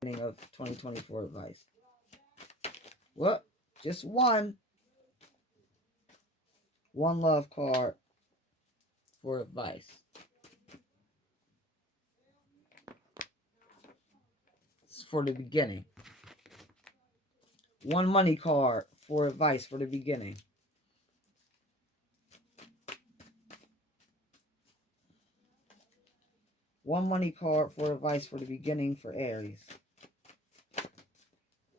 beginning of 2024 advice. What? Just one. One love card for advice. It's for the beginning. One money card for advice for the beginning. One money card for advice for the beginning for Aries.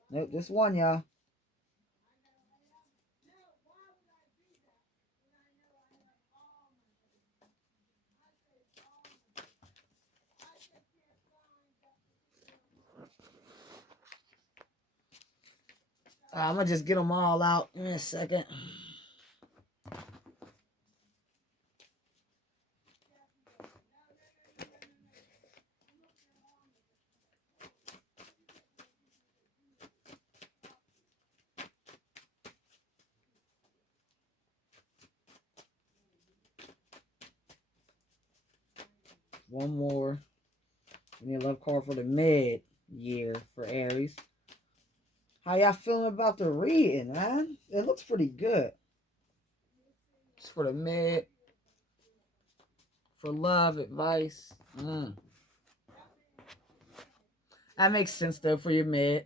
Nope, just one, y'all. I'm going to just get them all out in a second. One more. We need a love card for the mid-year for Aries. How y'all feeling about the reading, man? It looks pretty good. It's for the mid. For love, advice. That makes sense, though, for your mid.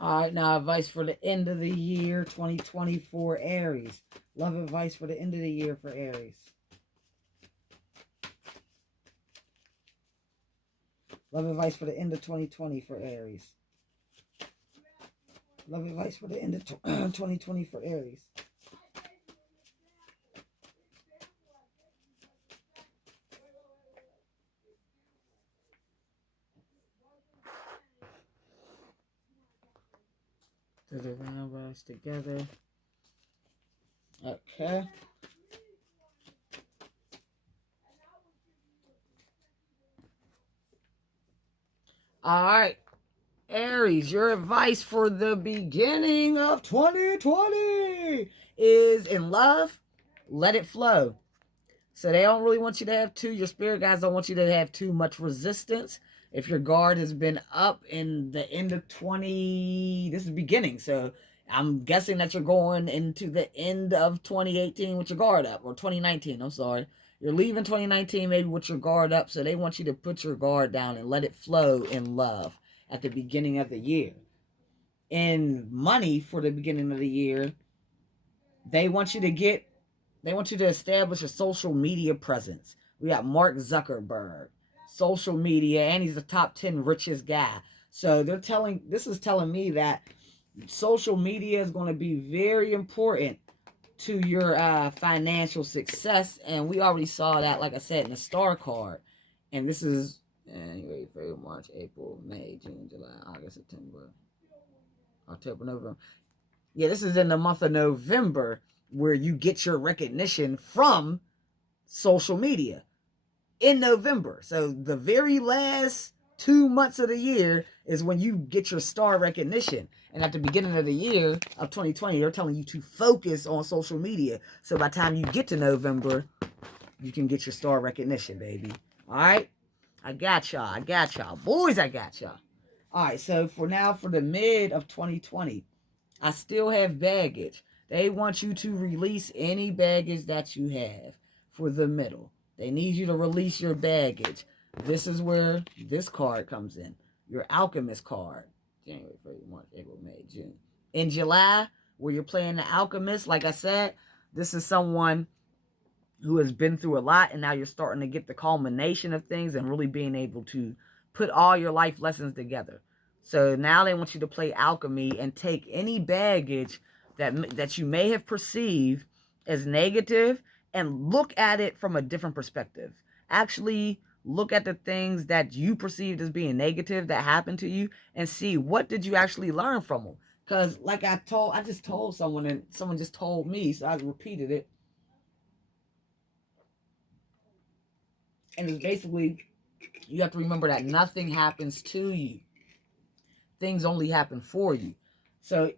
All right, now advice for the end of the year, 2024 Aries. Love advice for the end of the year for Aries. Love advice for the end of 2020 for Aries. Love advice for the end of 2020 for Aries. Do the round together. Okay. All right. Aries, your advice for the beginning of 2020 is in love, let it flow. So they don't really want you to have your spirit guides don't want you to have too much resistance. If your guard has been up in the end of 20, this is beginning. So I'm guessing that you're going into the end of 2018 with your guard up, or 2019, I'm sorry. You're leaving 2019 maybe with your guard up, so they want you to put your guard down and let it flow in love at the beginning of the year. In money for the beginning of the year, they want you to establish a social media presence. We got Mark Zuckerberg, social media, and he's the top 10 richest guy. So this is telling me that social media is going to be very important to your financial success. And we already saw that, like I said, in the star card. And this is January, February, March, April, May, June, July, August, September, October, November. Yeah, this is in the month of November where you get your recognition from social media in November. So the very last 2 months of the year is when you get your star recognition. And at the beginning of the year of 2020, they're telling you to focus on social media. So by the time you get to November, you can get your star recognition, baby. All right? I got y'all. Boys, I got y'all. All right, so for the mid of 2020, I still have baggage. They want you to release any baggage that you have for the middle. They need you to release your baggage. This is where this card comes in. Your alchemist card. January, February, March, April, May, June. In July, where you're playing the alchemist, like I said, this is someone who has been through a lot, and now you're starting to get the culmination of things and really being able to put all your life lessons together. So now they want you to play alchemy and take any baggage that you may have perceived as negative and look at it from a different perspective. Actually look at the things that you perceived as being negative that happened to you and see what did you actually learn from them. Because like I just told someone, and someone just told me, so I repeated it. And it's basically You have to remember that nothing happens to you. Things only happen for you. So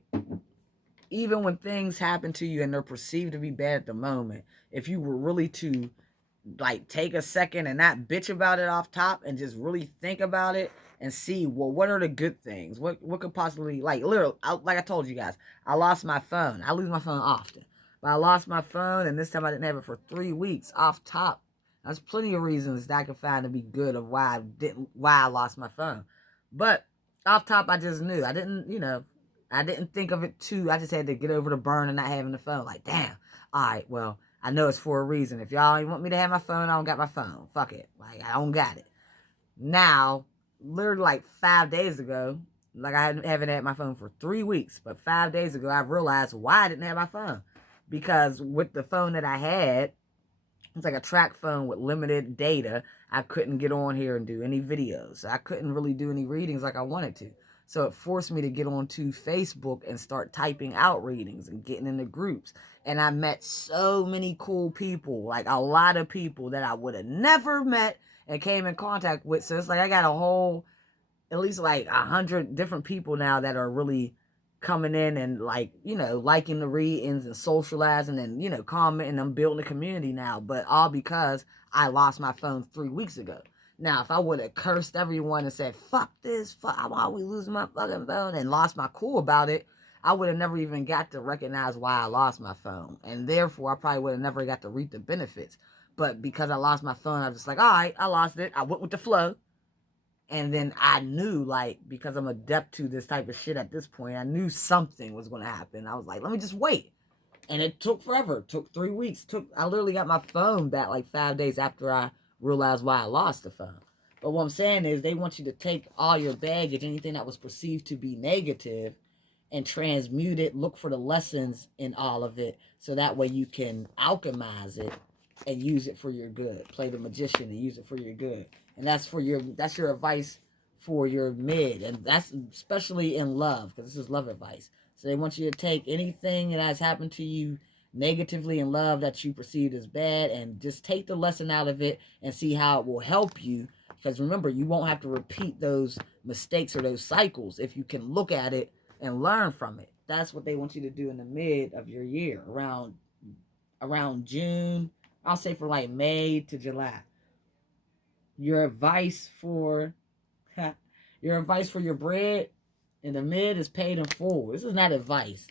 even when things happen to you and they're perceived to be bad at the moment, if you were really to like take a second and not bitch about it off top and just really think about it and see, well, what are the good things? What could possibly, like, literally, like I told you guys, I lost my phone. I lose my phone often, but I lost my phone, and this time I didn't have it for 3 weeks off top. There's plenty of reasons that I could find to be good of why I lost my phone, but off top I just knew. I didn't, I didn't think of it too. I just had to get over the burn and not having the phone. Like, damn, all right, well, I know it's for a reason. If y'all ain't want me to have my phone, I don't got my phone. Fuck it. Like, I don't got it. Now, literally like 5 days ago, like I haven't had my phone for 3 weeks, but 5 days ago, I realized why I didn't have my phone. Because with the phone that I had, it's like a track phone with limited data. I couldn't get on here and do any videos. I couldn't really do any readings like I wanted to. So it forced me to get onto Facebook and start typing out readings and getting into groups. And I met so many cool people, like a lot of people that I would have never met and came in contact with. So it's like I got a whole, at least like 100 different people now that are really coming in and like, liking the readings and socializing and, commenting. I'm building a community now, but all because I lost my phone 3 weeks ago. Now, if I would have cursed everyone and said, fuck this, fuck, I'm always losing my fucking phone, and lost my cool about it, I would have never even got to recognize why I lost my phone. And therefore, I probably would have never got to reap the benefits. But because I lost my phone, I was just like, all right, I lost it. I went with the flow. And then I knew, like, because I'm adept to this type of shit at this point, I knew something was going to happen. I was like, let me just wait. And it took forever. It took 3 weeks. I literally got my phone back like 5 days after I realized why I lost the phone. But what I'm saying is they want you to take all your baggage, anything that was perceived to be negative, and transmute it, look for the lessons in all of it, so that way you can alchemize it and use it for your good. Play the magician and use it for your good. And that's your advice for your mid, and that's especially in love, because this is love advice. So they want you to take anything that has happened to you negatively in love that you perceived as bad, and just take the lesson out of it and see how it will help you. Because remember, you won't have to repeat those mistakes or those cycles if you can look at it and learn from it. That's what they want you to do in the mid of your year, around June. I'll say for like May to July. Your advice for your advice for your bread in the mid is paid in full. This is not advice.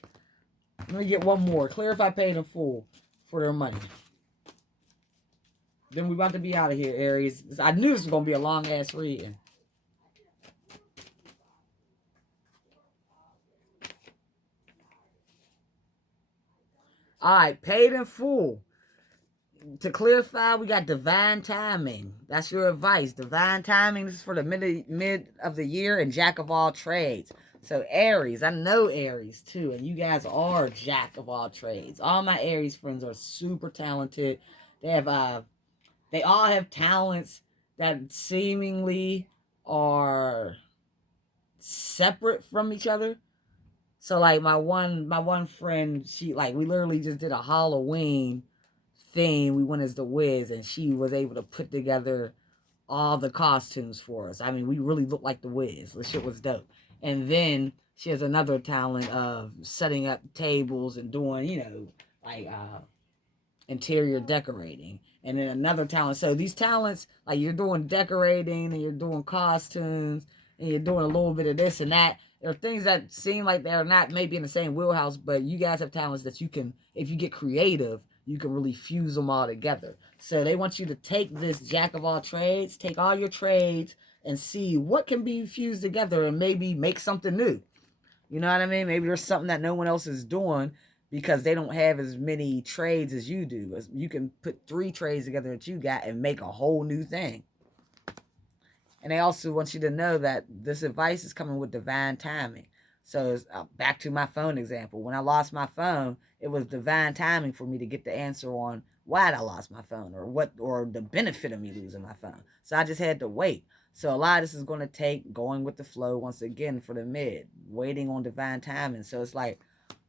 Let me get one more. Clarify paid in full for their money. Then we about to be out of here, Aries. I knew this was gonna be a long ass reading. All right, paid in full. To clarify, we got divine timing. That's your advice. Divine timing. This is for the mid of the year and jack of all trades. So Aries, I know Aries too, and you guys are jack of all trades. All my Aries friends are super talented. They all have talents that seemingly are separate from each other. So like my one friend, she, like, we literally just did a Halloween thing. We went as the Wiz, and she was able to put together all the costumes for us. I mean, we really looked like the Wiz. The shit was dope. And then she has another talent of setting up tables and doing, like interior decorating. And then another talent. So these talents, like, you're doing decorating and you're doing costumes and you're doing a little bit of this and that. There are things that seem like they're not maybe in the same wheelhouse, but you guys have talents that you can, if you get creative, you can really fuse them all together. So they want you to take this jack of all trades, take all your trades, and see what can be fused together and maybe make something new. You know what I mean? Maybe there's something that no one else is doing because they don't have as many trades as you do. You can put 3 trades together that you got and make a whole new thing. And they also want you to know that this advice is coming with divine timing. So back to my phone example. When I lost my phone, it was divine timing for me to get the answer on why I lost my phone, or the benefit of me losing my phone. So I just had to wait. So a lot of this is going to take going with the flow once again for the mid, waiting on divine timing. So it's like,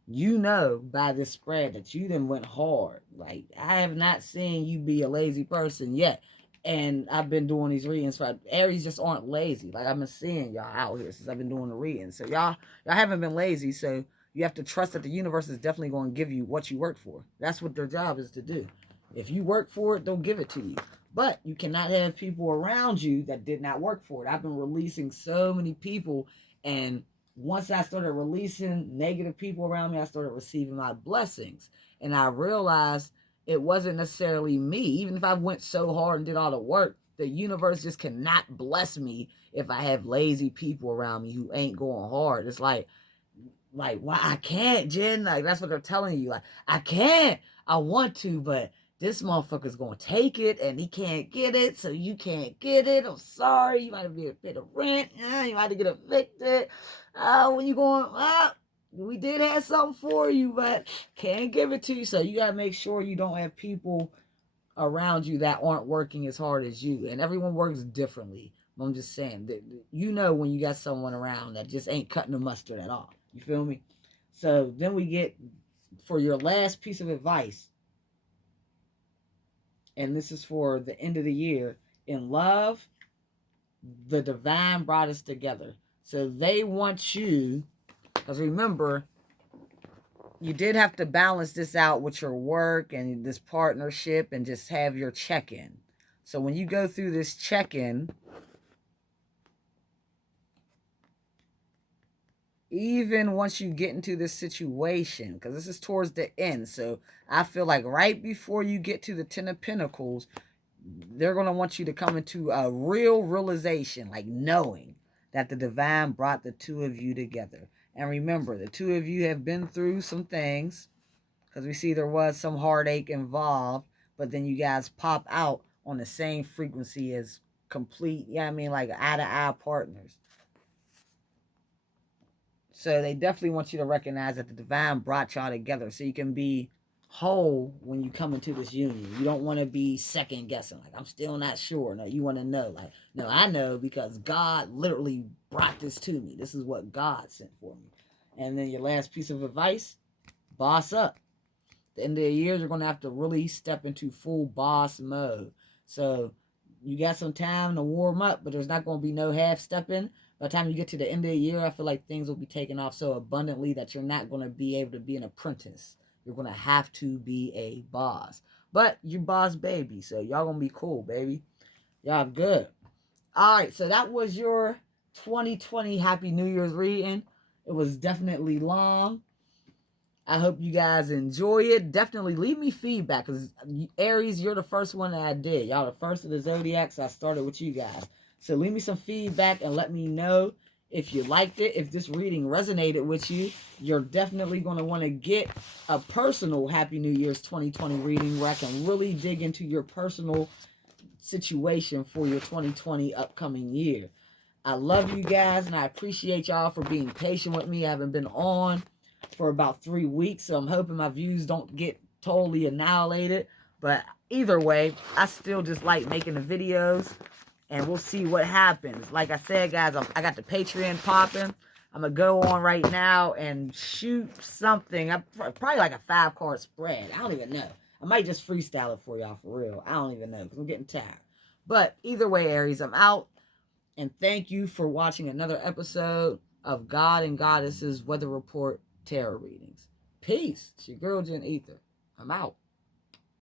by this spread that you then went hard. Like, I have not seen you be a lazy person yet. And I've been doing these readings for Aries just aren't lazy. Like I've been seeing y'all out here since I've been doing the readings. So y'all haven't been lazy. So you have to trust that the universe is definitely going to give you what you work for. That's what their job is to do. If you work for it, they'll give it to you. But you cannot have people around you that did not work for it. I've been releasing so many people, and once I started releasing negative people around me, I started receiving my blessings. And I realized it wasn't necessarily me. Even if I went so hard and did all the work, the universe just cannot bless me if I have lazy people around me who ain't going hard. It's like why I can't, Jen? Like that's what they're telling you. Like I can't. I want to, but this motherfucker's gonna take it and he can't get it, so you can't get it. I'm sorry. You might have to pay the rent. You might have to get evicted. When you going up, we did have something for you, but can't give it to you. So you gotta make sure you don't have people around you that aren't working as hard as you. And everyone works differently. I'm just saying that you know when you got someone around that just ain't cutting the mustard at all. You feel me? So then we get for your last piece of advice, and this is for the end of the year. In love, the divine brought us together. So they want you, because remember, you did have to balance this out with your work and this partnership and just have your check-in. So when you go through this check-in, even once you get into this situation, because this is towards the end, so I feel like right before you get to the Ten of Pentacles, they're going to want you to come into a real realization, like knowing that the divine brought the two of you together. And remember, the two of you have been through some things, because we see there was some heartache involved, but then you guys pop out on the same frequency as complete, yeah, I mean, like eye-to-eye partners. So they definitely want you to recognize that the divine brought y'all together so you can be whole when you come into this union. You don't want to be second guessing. Like, I'm still not sure. No, you want to know. Like, no, I know because God literally brought this to me. This is what God sent for me. And then your last piece of advice, boss up. At the end of the year, you're going to have to really step into full boss mode. So you got some time to warm up, but there's not going to be no half stepping. By the time you get to the end of the year, I feel like things will be taken off so abundantly that you're not going to be able to be an apprentice. You're going to have to be a boss. But you boss baby, so y'all going to be cool, baby. Y'all good. All right, so that was your 2020 Happy New Year's reading. It was definitely long. I hope you guys enjoy it. Definitely leave me feedback because Aries, you're the first one that I did. Y'all the first of the zodiac, so I started with you guys. So leave me some feedback and let me know if you liked it. If this reading resonated with you, you're definitely going to want to get a personal Happy New Year's 2020 reading where I can really dig into your personal situation for your 2020 upcoming year. I love you guys and I appreciate y'all for being patient with me. I haven't been on for about 3 weeks, so I'm hoping my views don't get totally annihilated. But either way, I still just like making the videos, and we'll see what happens. Like I said, guys, I got the Patreon popping. I'm going to go on right now and shoot something. Probably like a 5-card spread. I don't even know. I might just freestyle it for y'all for real. I don't even know because I'm getting tired. But either way, Aries, I'm out. And thank you for watching another episode of God and Goddesses Weather Report Tarot Readings. Peace. It's your girl, Jen Ether. I'm out.